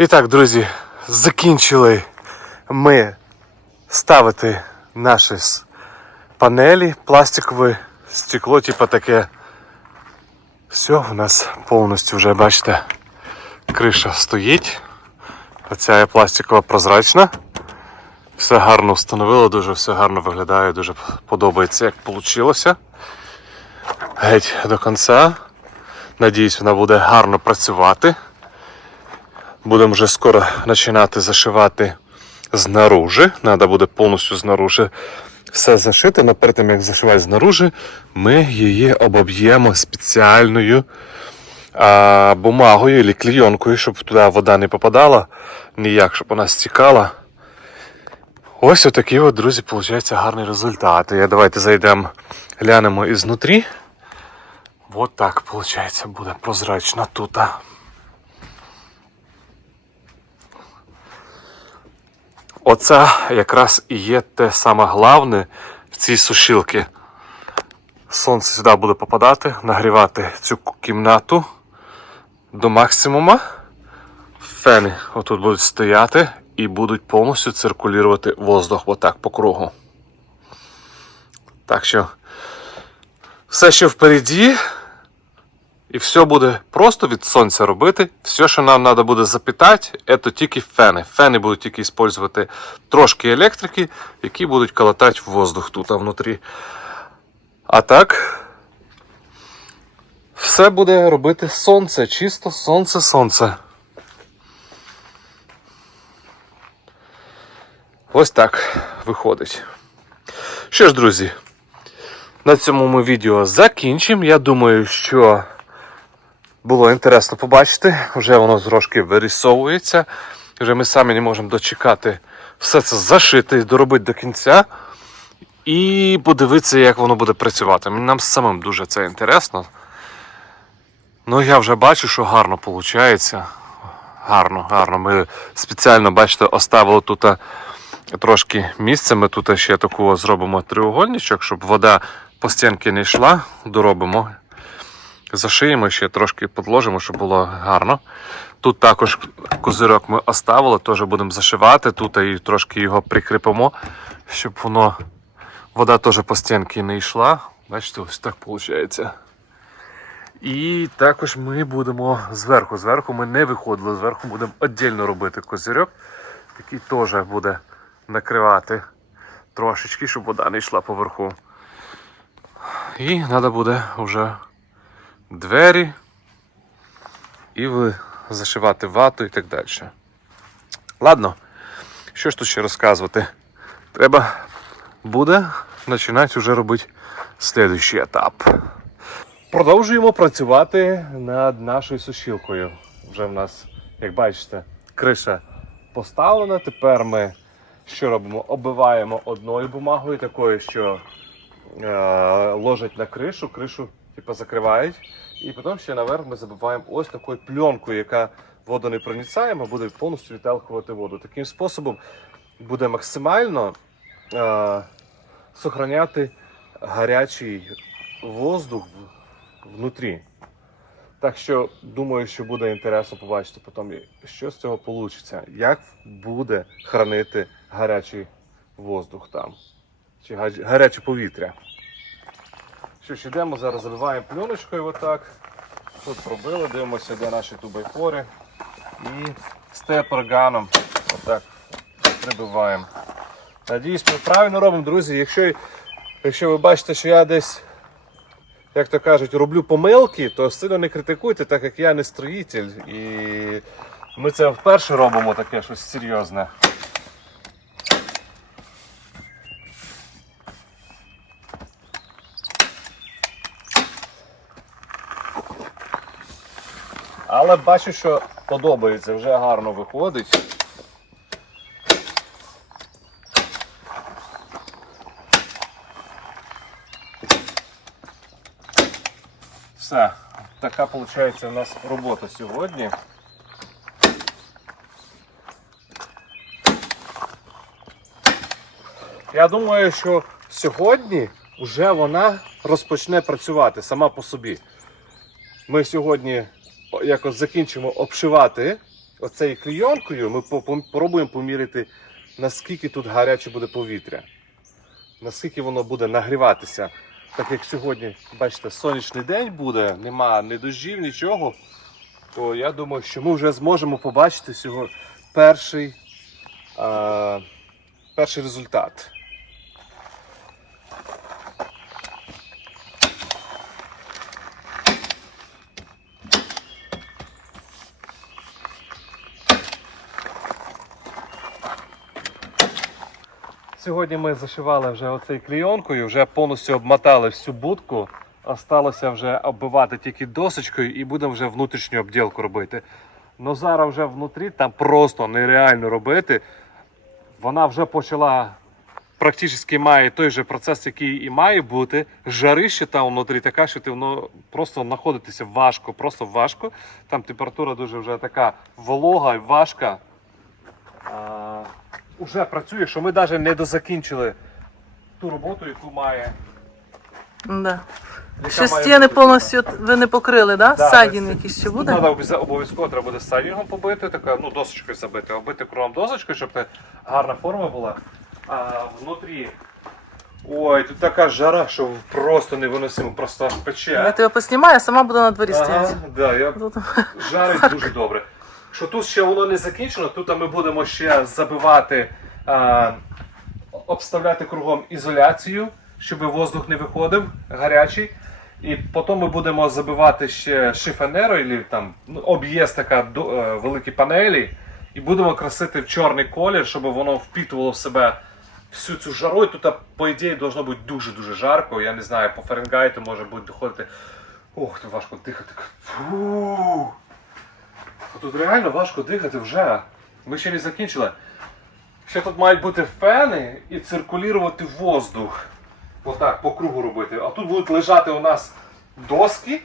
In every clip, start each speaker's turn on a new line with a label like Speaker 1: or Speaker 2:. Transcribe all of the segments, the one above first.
Speaker 1: І так, друзі, закінчили ми ставити наші панелі, пластикове стекло, типу таке. Все, у нас повністю вже, бачите, криша стоїть. Оця пластикова прозрачна. Все гарно встановило, дуже все гарно виглядає, дуже подобається, як вийшло. Геть до кінця. Надіюсь, вона буде гарно працювати. Будемо вже скоро починати зашивати знаружи. Треба буде повністю знаружи все зашити. Но перед тим як зашивати знаружи, ми її обоб'ємо спеціальною а, бумагою або клейонкою, щоб туди вода не попадала, ніяк, щоб вона стікала. Ось отакий от, друзі, виходить гарний результат. Я давайте зайдемо, глянемо ізнутрі. Вот так, виходить, буде прозрачно тут. Оце якраз і є те саме головне в цій сушилці. Сонце сюди буде попадати, нагрівати цю кімнату до максимума. Фени отут будуть стояти і будуть повністю циркулювати воздух отак по кругу. Так що все, що впереді, і все буде просто від сонця робити. Все, що нам треба буде запитати, це тільки фени. Фени будуть тільки використовувати трошки електрики, які будуть колотати воздух тут внутрі. А так, все буде робити сонце, чисто сонце, сонце. Ось так виходить. Що ж, друзі, на цьому ми відео закінчимо. Я думаю, що було інтересно побачити. Вже воно трошки вирісовується. Вже ми самі не можемо дочекати все це зашити і доробити до кінця. І подивитися, як воно буде працювати. Нам самим дуже це інтересно. Ну, я вже бачу, що гарно виходить. Гарно, гарно. Ми спеціально, бачите, оставили тут а, трошки місця. Ми тут ще таку зробимо треугольничок, щоб вода по стінки не йшла. Доробимо. Зашиємо ще трошки подложимо, щоб було гарно. Тут також козирок ми оставили, теж будемо зашивати. Тут і трошки його прикріпимо, щоб воно вода теж по стінки не йшла. Бачите, ось так виходить. І також ми будемо зверху. Зверху ми не виходили, зверху будемо віддільно робити козирьок, який теж буде накривати трошечки, щоб вода не йшла поверху. І треба буде вже двері і зашивати вату і так далі. Ладно, що ж тут ще розказувати? Треба буде починати вже робити слідуючий етап. Продовжуємо працювати над нашою сушілкою. Вже в нас, як бачите, криша поставлена. Тепер ми що робимо? Оббиваємо одною бумагою, такою, що е, ложать на кришу, кришу типу, закривають. І потім ще наверх ми забиваємо ось такою пленкою, яка воду не проницаємо, буде повністю відталкувати воду. Таким способом буде максимально е, сохраняти гарячий воздух внутрі. Так що думаю, що буде інтересно побачити потім, що з цього вийде, як буде хранити гарячий воздух там, чи га- гаряче повітря. Що ж, йдемо, зараз забиваємо пленочкою отак. Тут пробили, дивимося, де наші тубайпори. І степерганом отак прибиваємо. Надіюсь, ми правильно робимо, друзі. Якщо, якщо ви бачите, що я десь, як то кажуть, роблю помилки, то сильно не критикуйте, так як я не строїтель. І ми це вперше робимо таке щось серйозне. Але бачу, що подобається, вже гарно виходить. Все, така виходить у нас робота сьогодні. Я думаю, що сьогодні вже вона розпочне працювати сама по собі. Ми сьогодні якось закінчимо обшивати оцею клійонкою ми спробуємо поміряти, наскільки тут гаряче буде повітря, наскільки воно буде нагріватися. Так як сьогодні, бачите, сонячний день буде, нема ні дощів, нічого, то я думаю, що ми вже зможемо побачити сьогодні перший, е, перший результат. Сьогодні ми зашивали вже оцей клійонкою, вже повністю обмотали всю будку. Осталося вже оббивати тільки досочкою і будемо вже внутрішню обділку робити. Ну зараз вже внутрі там просто нереально робити. Вона вже почала практично має той же процес, який і має бути. Жарище там внутрі така, що ти воно просто знаходитися важко, просто важко. Там температура дуже вже така волога і важка. А, уже працює, що ми навіть не дозакінчили ту роботу, яку має.
Speaker 2: Да.
Speaker 1: яка
Speaker 2: Ще
Speaker 1: має
Speaker 2: стіни
Speaker 1: бути.
Speaker 2: повністю ви не покрили, да?
Speaker 1: Да,
Speaker 2: Сайдін
Speaker 1: це-
Speaker 2: якийсь ще буде?
Speaker 1: Треба обов'язково- обов'язково треба буде сайдінгом побити, така, ну, досочкою забити, оббити кругом досочкою, щоб те гарна форма була. А внутрі. Ой, тут така жара, що просто невиносимо, просто аж
Speaker 2: Я
Speaker 1: пече.
Speaker 2: тебе поснімаю, а сама буду на дворі
Speaker 1: Ага,
Speaker 2: стояти.
Speaker 1: да, я
Speaker 2: Тут-
Speaker 1: жарить дуже добре. Що тут ще воно не закінчено, тут ми будемо ще забивати, а, обставляти кругом ізоляцію, щоб воздух не виходив гарячий. І потім ми будемо забивати ще шифенерою, або там ну, об'єз така е, великі панелі, і будемо красити в чорний колір, щоб воно впітувало в себе всю цю жару. І тут, по ідеї, должно бути дуже-дуже жарко. Я не знаю, по Фаренгайту може бути доходити. Ох, тут важко дихати. Фу. Тут реально важко дихати вже. Ми ще не закінчили. Ще тут мають бути фени і циркулювати воздух. Отак, по кругу робити. А тут будуть лежати у нас доски,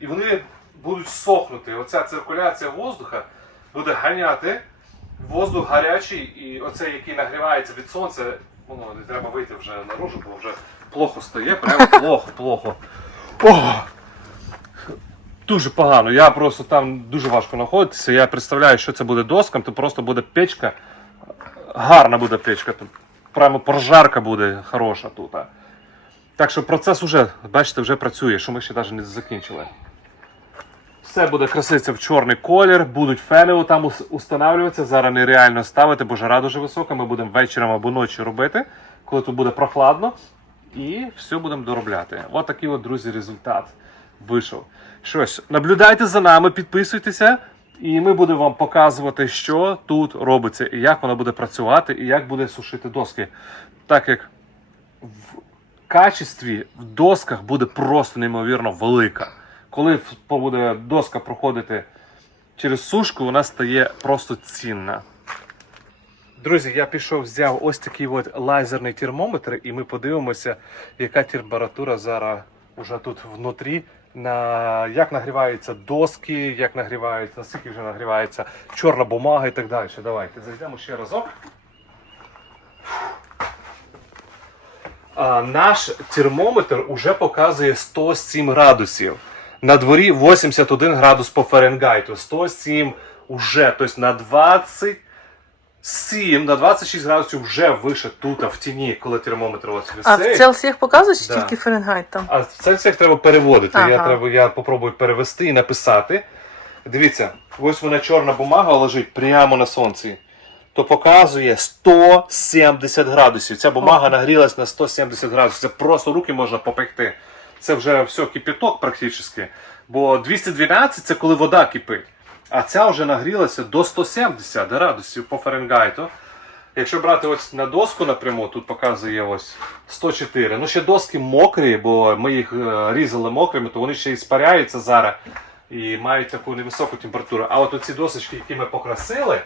Speaker 1: і вони будуть сохнути. Оця циркуляція воздуха буде ганяти. Воздух гарячий, і оцей, який нагрівається від сонця, воно не треба вийти вже наружу, бо вже плохо стає. Прямо плохо, плохо. О! Дуже погано. Я просто там дуже важко знаходитися. Я представляю, що це буде доскам, то просто буде печка. Гарна буде печка. Прямо прожарка буде хороша тут. Так що процес уже, бачите, вже працює, що ми ще навіть не закінчили. Все буде краситися в чорний колір, будуть фени там устанавлюватися. Зараз нереально ставити, бо жара дуже висока. Ми будемо вечором або ночі робити, коли тут буде прохладно. І все будемо доробляти. От такий от, друзі, результат вийшов. Щось, наблюдайте за нами, підписуйтеся, і ми будемо вам показувати, що тут робиться, і як воно буде працювати, і як буде сушити доски. Так як в качестві в досках буде просто неймовірно велика. Коли буде доска проходити через сушку, вона стає просто цінна. Друзі, я пішов, взяв ось такий от лазерний термометр, і ми подивимося, яка температура зараз уже тут внутрі. На як нагріваються доски, як нагріваються, наскільки вже нагрівається чорна бумага і так далі. Давайте зайдемо ще разок. Наш термометр уже показує 107 градусів. На дворі 81 градус по Фаренгайту. 107 уже, тобто на 27, на 26 градусів вже вище тут, в тіні, коли термометр ось
Speaker 2: А в Целсіях показуєш чи
Speaker 1: Да.
Speaker 2: тільки Фаренгайт там?
Speaker 1: А це всіх треба переводити. Я,
Speaker 2: Ага.
Speaker 1: треба, я попробую перевести і написати. Дивіться, ось вона чорна бумага лежить прямо на сонці. То показує 170 градусів. Ця бумага нагрілась на 170 градусів. Це просто руки можна попекти. Це вже все кипяток практично. Бо 212 це коли вода кипить. А ця вже нагрілася до 170 градусів по Фаренгайту. Якщо брати ось на доску напряму, тут показує ось 104. Ну ще доски мокрі, бо ми їх е, різали мокрими, то вони ще і спаряються зараз і мають таку невисоку температуру. А от оці досочки, які ми покрасили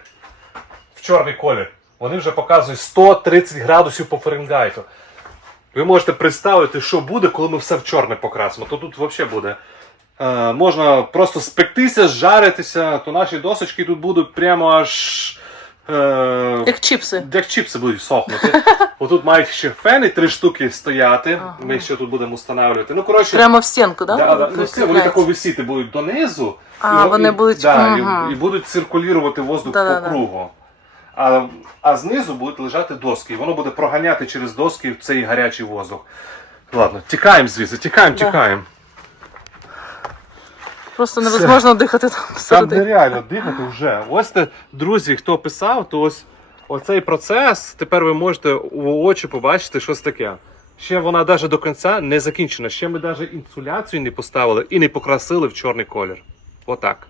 Speaker 1: в чорний колір, вони вже показують 130 градусів по Фаренгайту. Ви можете представити, що буде, коли ми все в чорне покрасимо. То тут взагалі буде. Е, можна просто спектися, зжаритися, то наші досочки тут будуть прямо аж Е,
Speaker 2: Як чіпси.
Speaker 1: як чіпси будуть сохнути. Отут мають ще фени, три штуки стояти.
Speaker 2: Ага.
Speaker 1: Ми ще тут будемо встановлювати. Ну, коротше,
Speaker 2: Прямо в стінку, да?
Speaker 1: Да, да. Ну, все, вони тако висіти будуть донизу.
Speaker 2: А,
Speaker 1: і,
Speaker 2: вони
Speaker 1: і,
Speaker 2: будуть-
Speaker 1: Да,
Speaker 2: Мгм.
Speaker 1: і, і будуть циркулювати воздух
Speaker 2: Да-да-да.
Speaker 1: по кругу. А, а знизу будуть лежати доски, і воно буде проганяти через доски цей гарячий воздух. Ладно, тікаємо звідси, тікаємо,
Speaker 2: Да.
Speaker 1: тікаємо.
Speaker 2: Просто невозможно дихати там
Speaker 1: Там
Speaker 2: всередині.
Speaker 1: нереально дихати вже. Ось те, друзі, хто писав, то ось оцей процес. Тепер ви можете у очі побачити щось таке. Ще вона навіть до кінця не закінчена. Ще ми навіть інсуляцію не поставили і не покрасили в чорний колір. Отак.